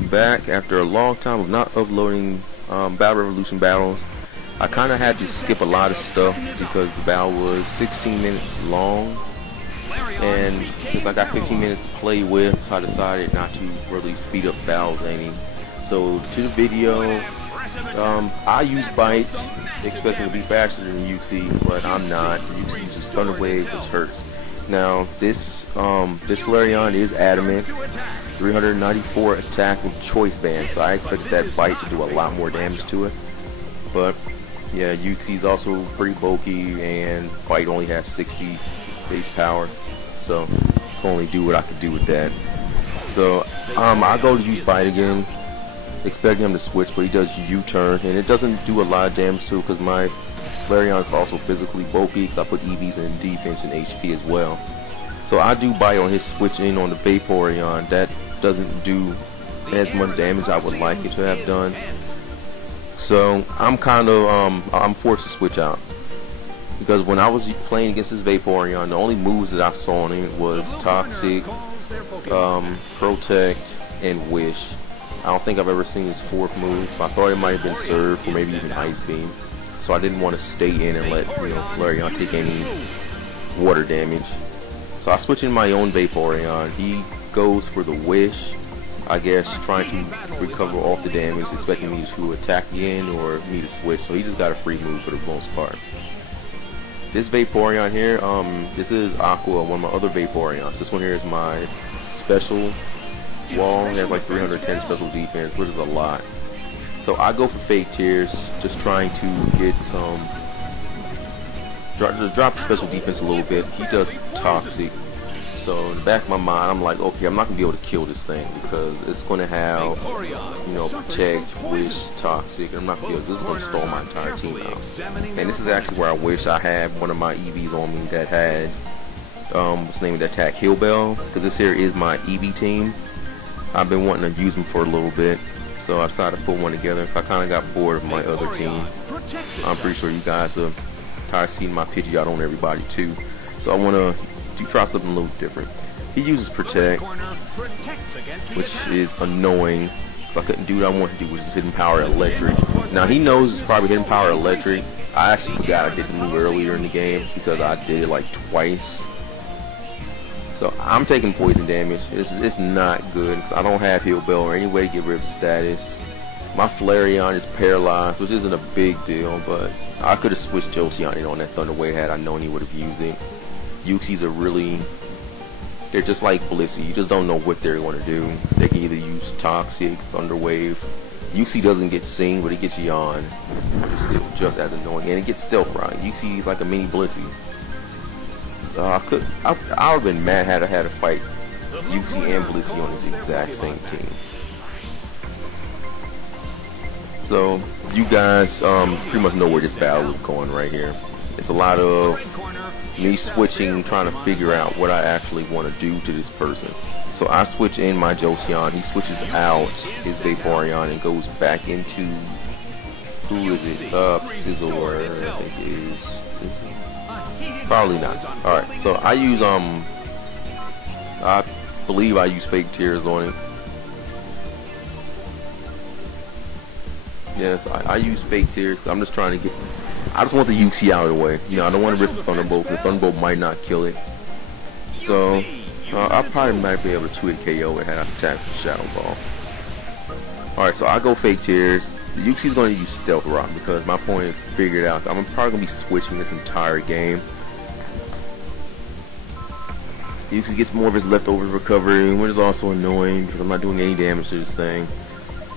I'm back after a long time of not uploading Battle Revolution battles. I kind of had to skip a lot of stuff because the battle was 16 minutes long, and since I got 15 minutes to play with, I decided not to really speed up battles any. So to the video, I use Bite, expecting to be faster than Uxie, but I'm not. Uxie uses Thunder Wave, which hurts. Now this Flareon is adamant, 394 attack with Choice Band, so I expected that Bite to do a lot more damage to it. But yeah, Uxie's also pretty bulky, and Bite only has 60 base power, so I can only do what I could do with that. So I go to use Bite again, expecting him to switch, but he does U-turn, and it doesn't do a lot of damage to it because my Flareon is also physically bulky because I put Eevees in defense and HP as well. So I do Bite on his switch in on the Vaporeon. That doesn't do as much damage I would like it to have done. So I'm kind of I'm forced to switch out because when I was playing against this Vaporeon, the only moves that I saw on it was Toxic, Protect, and Wish. I don't think I've ever seen his fourth move. I thought it might have been Surf or maybe even Ice Beam. So I didn't want to stay in and let Flareon take any water damage. So I switch in my own Vaporeon. He goes for the Wish, I guess, trying to recover off the damage, expecting me to attack again or me to switch. So he just got a free move for the most part. This Vaporeon here, this is Aqua, one of my other Vaporeons. This one here is my special wall. It has like 310 special defense, which is a lot. So I go for Fake Tears, just trying to get some drop special defense a little bit. He does Toxic, so in the back of my mind I'm like, okay, I'm not gonna be able to kill this thing because it's gonna have Protect, Wish, Toxic, and I'm not gonna be able to, this is gonna stall my entire team out. And this is actually where I wish I had one of my Eevees on me that had what's the name of that attack, Heal Bell, because this here is my Eevee team. I've been wanting to use them for a little bit, so I decided to put one together. I kind of got bored of my other team. I'm pretty sure you guys are tired of seeing my Pidgeot on everybody too. So I want to try something a little different. He uses Protect, which is annoying, because I couldn't do what I wanted to do, which is Hidden Power Electric. Now he knows it's probably Hidden Power Electric. I actually forgot I did the move earlier in the game because I did it like twice. So I'm taking poison damage. It's not good because I don't have Heal Bell or any way to get rid of the status. My Flareon is paralyzed, which isn't a big deal, but I could have switched Jolteon in on that Thunder Wave had I known he would have used it. Uxies are really, they're just like Blissey. You just don't know what they're going to do. They can either use Toxic, Thunder Wave. Uxie doesn't get Sing, but it gets Yawn. It's still just as annoying, and it gets Stealth Rock. Uxie is like a mini Blissey. I would have been mad had I had to fight Uxie and Blissey on this exact same team. So you guys pretty much know where this battle is going right here. It's a lot of me switching, trying to figure out what I actually want to do to this person. So I switch in my Jolteon. He switches out his Vaporeon and goes back into, who is it? Scizor, I think it is. Probably not. Alright, so I use I believe I use Fake Tears on it. Yes, I use Fake Tears. I'm just trying to get, I just want the Uxie out of the way. I don't want to risk the Thunderbolt. The Thunderbolt might not kill it. So I probably might be able to 2-hit KO it had I attacked the Shadow Ball. Alright, so I go Fake Tears. The Uxie's going to use Stealth Rock because my opponent figured out I'm probably going to be switching this entire game. Uxie gets more of his leftover recovery, which is also annoying because I'm not doing any damage to this thing.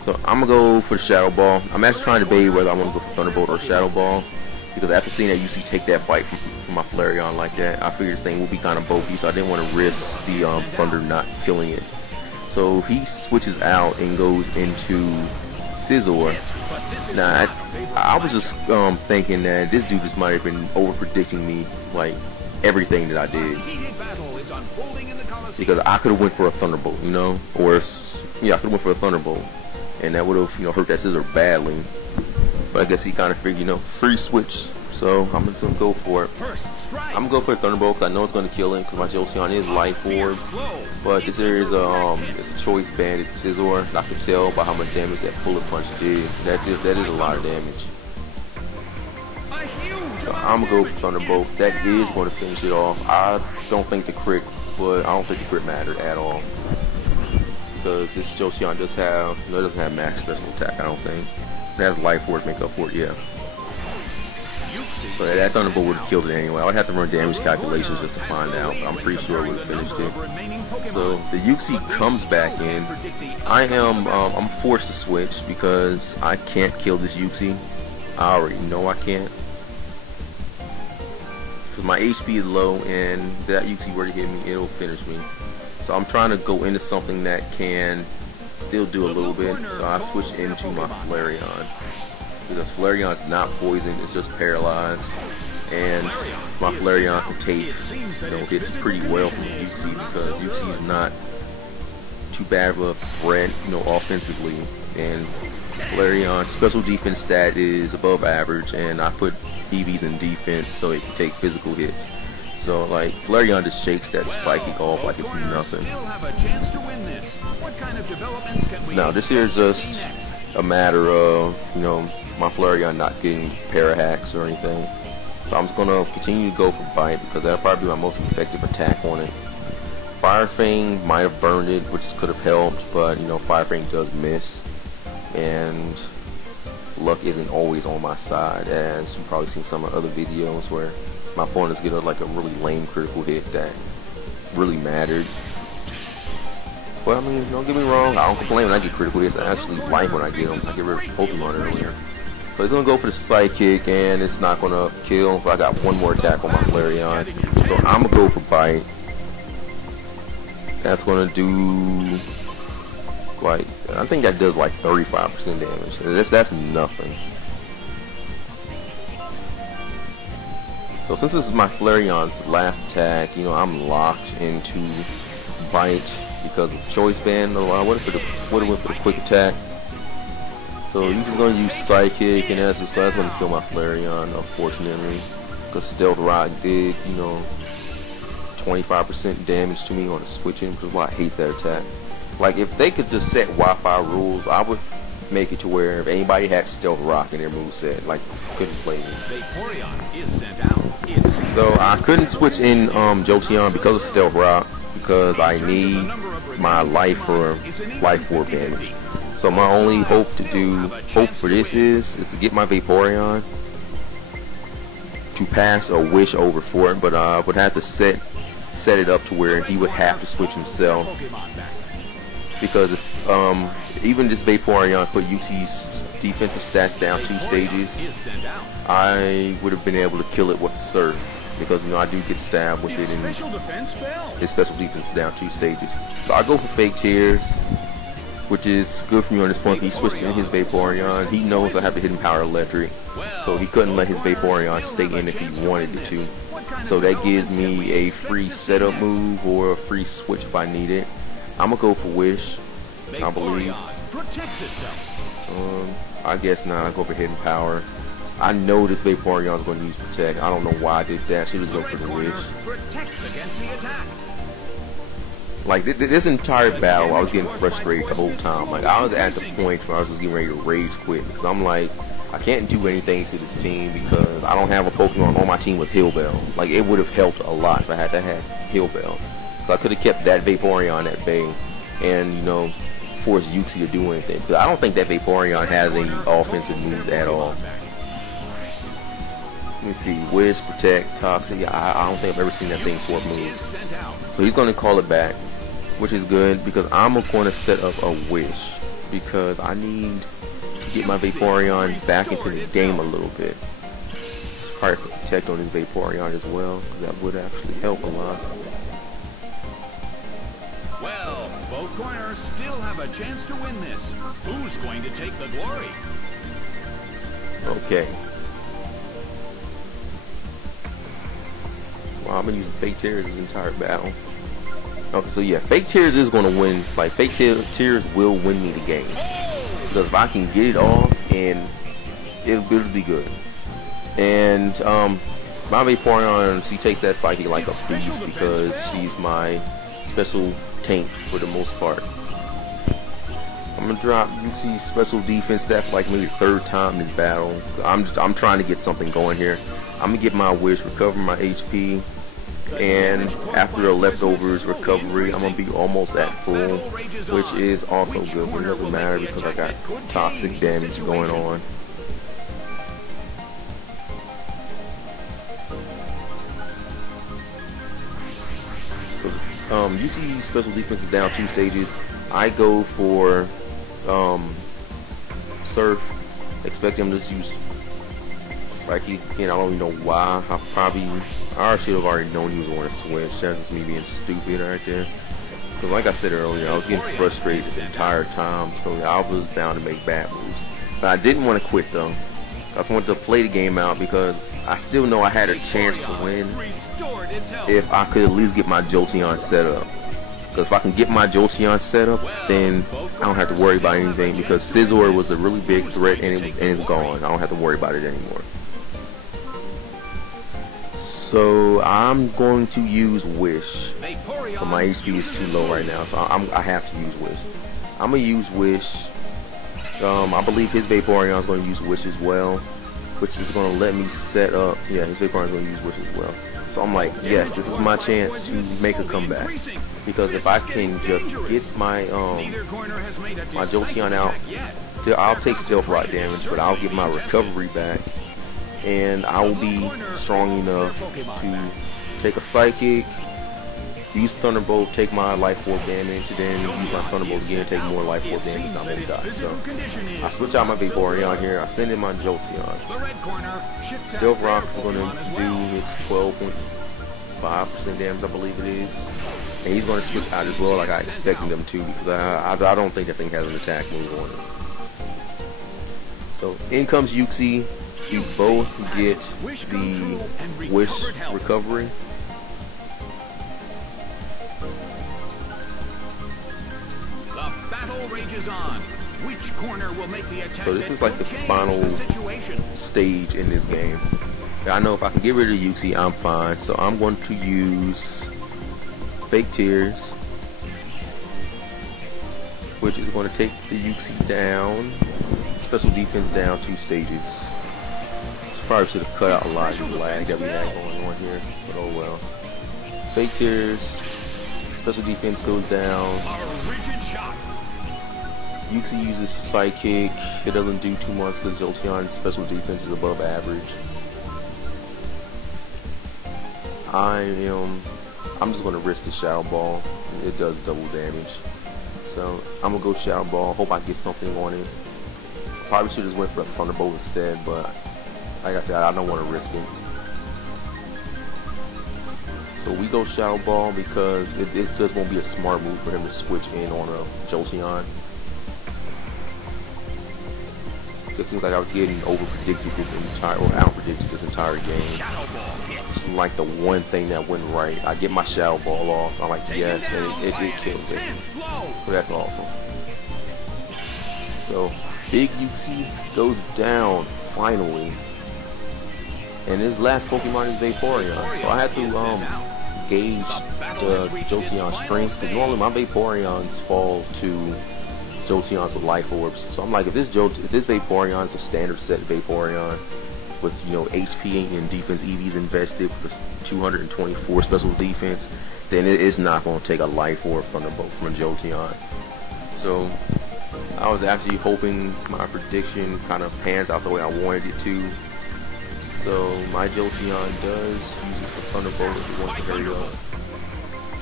So I'm going to go for the Shadow Ball. I'm actually trying to debate whether I want to go for Thunderbolt or Shadow Ball, because after seeing that Uxie take that bite from my Flareon like that, I figured this thing would be kind of bulky, so I didn't want to risk the Thunder not killing it. So he switches out and goes into Scizor. Now I was just thinking that this dude just might have been over predicting me, like everything that I did, because I could have went for a Thunderbolt, or yeah, I could have went for a Thunderbolt, and that would have hurt that Scizor badly. But I guess he kind of figured, free switch So I'm just gonna go for it. I'm gonna go for the Thunderbolt because I know it's gonna kill him because my Jolteon is Life Orb. But this here is it's a choice banded Scizor. I can tell by how much damage that Bullet Punch did. That is a lot of damage. So I'm gonna go for Thunderbolt. That is going to finish it off. I don't think the crit mattered at all because this Jolteon doesn't have max special attack. I don't think it has Life Orb to make up for it. Yeah. So that Thunderbolt would have killed it anyway. I would have to run damage calculations just to find out, but I'm pretty sure it would have finished it. So the Uxie comes back in. I'm forced to switch because I can't kill this Uxie. I already know I can't. Because my HP is low and that Uxie were to hit me, it'll finish me. So I'm trying to go into something that can still do a little bit. So I switch into my Flareon. Because Flareon is not poisoned, it's just paralyzed, and my Flareon can take hits pretty well from Uxie because Uxie is not too bad of a threat, offensively, and Flareon's special defense stat is above average, and I put Eevee's in defense so it can take physical hits. So like Flareon just shakes that psychic off like it's nothing. So now this here is just a matter of my Flareon not getting para hacks or anything. So I'm just gonna continue to go for Bite because that'll probably be my most effective attack on it. Fire Fang might have burned it, which could have helped, but Fire Fang does miss, and luck isn't always on my side, as you've probably seen some of other videos where my opponents get a really lame critical hit that really mattered. But I mean, don't get me wrong, I don't complain when I get critical hits. I actually like when I get them. I get rid of Pokemon earlier. So he's going to go for the Psychic, and it's not going to kill, but I got one more attack on my Flareon. So I'm going to go for Bite. That's going to do, I think that does 35% damage. That's nothing. So since this is my Flareon's last attack, I'm locked into Bite because of Choice Band. I would have went for the quick attack. So he's just going to use Psychic, and that's going to kill my Flareon, unfortunately. Because Stealth Rock did, 25% damage to me on the switching, which is why I hate that attack. Like, if they could just set Wi-Fi rules, I would make it to where if anybody had Stealth Rock in their moveset, couldn't play me. So I couldn't switch in Jolteon because of Stealth Rock, because I need my Life Orb damage. So my only hope for this is to get my Vaporeon to pass a wish over for it, but I would have to set it up to where he would have to switch himself, because if even this Vaporeon put Uxie's defensive stats down 2 stages, I would have been able to kill it with Surf, because I do get stabbed with it and his special defense is down 2 stages. So I go for Fake Tears, which is good for me on this point. He switched in his Vaporeon. He knows I have the Hidden Power Electric, so he couldn't let his Vaporeon stay in if he wanted it to. So that gives me a free setup move or a free switch if I need it. I'm gonna go for Wish, I believe. I guess not. I go for Hidden Power. I know this Vaporeon is going to use Protect. I don't know why I did that. She just go for the Wish. This entire battle, I was getting frustrated the whole time. I was at the point where I was just getting ready to rage quit, because I'm like, I can't do anything to this team because I don't have a Pokemon on my team with Heal Bell. It would have helped a lot if I had to have Heal Bell. So I could have kept that Vaporeon at bay and, forced Uxie to do anything. Because I don't think that Vaporeon has any offensive moves at all. Let me see, Wish, Protect, Toxic. I don't think I've ever seen that thing's fourth move. So he's going to call it back, which is good because I'm going to set up a Wish because I need to get my Vaporeon back into the game a little bit. Let's probably Protect on his Vaporeon as well, because that would actually help a lot. Well, both corners still have a chance to win this. Who's going to take the glory? Okay. Well, I've been using Fake Tears this entire battle. Okay, so yeah, Fake Tears is going to win. Fake Tears will win me the game. Because if I can get it off, and it'll be good. And my Vaporeon, she takes that psychic like a beast because she's my special tank for the most part. I'm gonna drop Uxie special defense stat like maybe the third time in this battle. I'm trying to get something going here. I'm gonna get my wish, recover my HP, and after the leftovers recovery, I'm gonna be almost at full, which is also good. But it doesn't matter because I got toxic damage going on. So Uxie special defense is down 2 stages. I go for Surf, expecting him to just use Psychic, and I don't even know why. I should have already known he was going to switch. That's just me being stupid right there. Because like I said earlier, I was getting frustrated the entire time, so I was bound to make bad moves. But I didn't want to quit though. I just wanted to play the game out because I still know I had a chance to win if I could at least get my Jolteon set up. Because if I can get my Jolteon set up, then I don't have to worry about anything, because Scizor was a really big threat and it's gone. I don't have to worry about it anymore. So I'm going to use Wish. But my HP is too low right now, so I have to use Wish. I'm going to use Wish. I believe his Vaporeon is going to use Wish as well, which is going to let me set up. Yeah, his Vaporeon is going to use Wish as well. So I'm like, yes, this is my chance to make a comeback. Because if I can just get my my Jolteon out, I'll take Stealth Rock damage, but I'll get my recovery back, and I will be strong enough to take a Psychic, use Thunderbolt, take my Life Orb damage, and then use my Thunderbolt again and take more Life Orb damage, and I'm gonna die. So I switch out my Vaporeon here, I send in my Jolteon. Stealth Rock is gonna do its 12.5% damage, I believe it is. And he's going to switch out as well, like I expected him to, because I don't think that thing has an attack move on it. So in comes Uxie. We both get the Wish recovery. The battle rages on. Which corner will make the attack? So this is like the final stage in this game. I know if I can get rid of Uxie, I'm fine. So I'm going to use Fake Tears, which is going to take the Uxie down, special defense down 2 stages. Probably should have cut out a lot of lag that we had going on here, but oh well. Fake Tears, special defense goes down. Uxie uses Psychic. It doesn't do too much because Jolteon's special defense is above average. I'm just going to risk the Shadow Ball. It does double damage. So I'm going to go Shadow Ball. Hope I get something on it. Probably should have went for a Thunderbolt instead, but like I said, I don't want to risk it. So we go Shadow Ball because it just won't be a smart move for him to switch in on a Jolteon. It seems like I was getting over-predicted this entire, or out-predicted this entire game. It's like the one thing that went right. I get my Shadow Ball off. I'm like, yes, and it kills it. So that's awesome. So Big Uxie goes down finally, and his last Pokemon is Vaporeon. So I had to gauge the Jolteon strength, because normally my Vaporeons fall to Jolteons with Life Orbs. So I'm like, if this Vaporeon is a standard set Vaporeon with, you know, HP and defense Eevee's invested for 224 special defense, then it is not going to take a Life Orb from a Jolteon. So I was actually hoping my prediction kind of pans out the way I wanted it to. So my Jolteon does use the Thunderbolt if he wants to hurry up.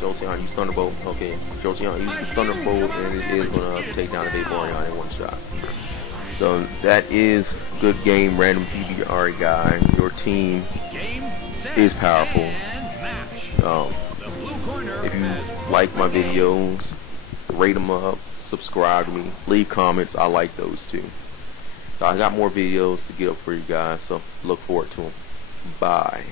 Jolteon uses Thunderbolt. Okay, Jolteon uses Thunderbolt, and it is going to take down the Vaporeon in one shot. So that is good game, random PBR guy. Your team is powerful. If you like my videos, rate them up, subscribe to me, leave comments. I like those too. So I got more videos to get up for you guys, so look forward to them. Bye.